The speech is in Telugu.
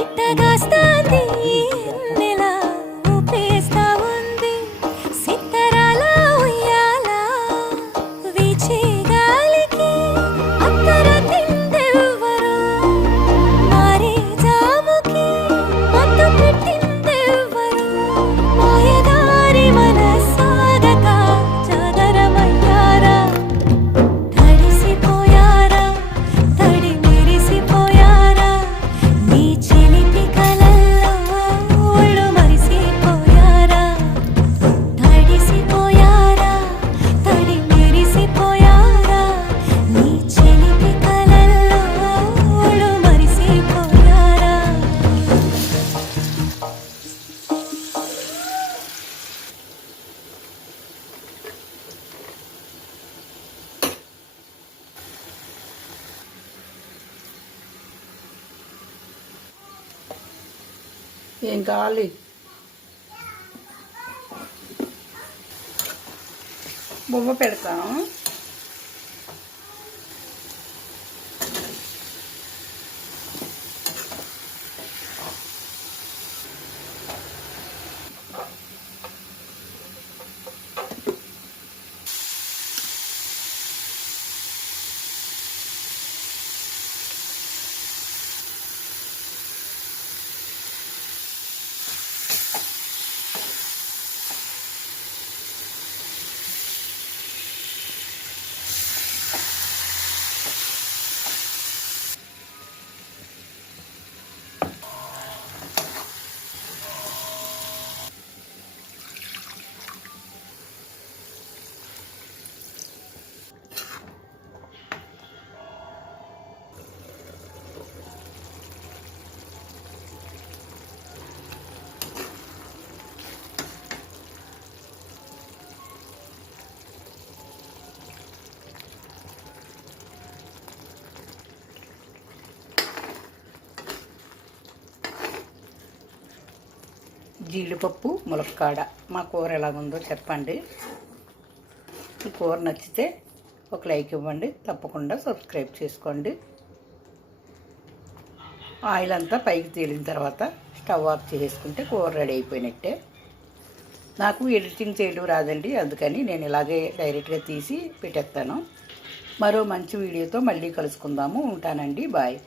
ఇట్టగాస్తాంది నెల ఊపేస్తా ఉంది సిత్తరాల ఉయ్యాల వీచే గాలికి అత్తర తిందెవ్వరు మారే జాముకి మత్తు పెట్టిందెవ్వరు మాయదారి మనసాగక జాగరమయ్యారా తడిసిపోయారా తడి మెరిసిపోయారా నీ చిలిపి కలల్లో ఒళ్ళు మరిసిపోయారా తడిసిపోయారా తడి మెరిసిపోయారా నీ చిలిపి కలల్లో ఒళ్ళు మరిసిపోయారా ఏం కావాలి? బొమ్మ పెడతాను. జీడిపప్పు ములక్కాడ. మా కూర ఎలాగుందో చెప్పండి. ఈ కూర నచ్చితే ఒక లైక్ ఇవ్వండి, తప్పకుండా సబ్స్క్రైబ్ చేసుకోండి. ఆయిల్ అంతా పైకి తేలిన తర్వాత స్టవ్ ఆఫ్ చేసుకుంటే కూర రెడీ అయిపోయినట్టే. నాకు ఎడిటింగ్ చేయడం రాదండి, అందుకని నేను ఇలాగే డైరెక్ట్గా తీసి పెట్టేస్తాను. మరో మంచి వీడియోతో మళ్ళీ కలుసుకుందాము. ఉంటానండి, బాయ్.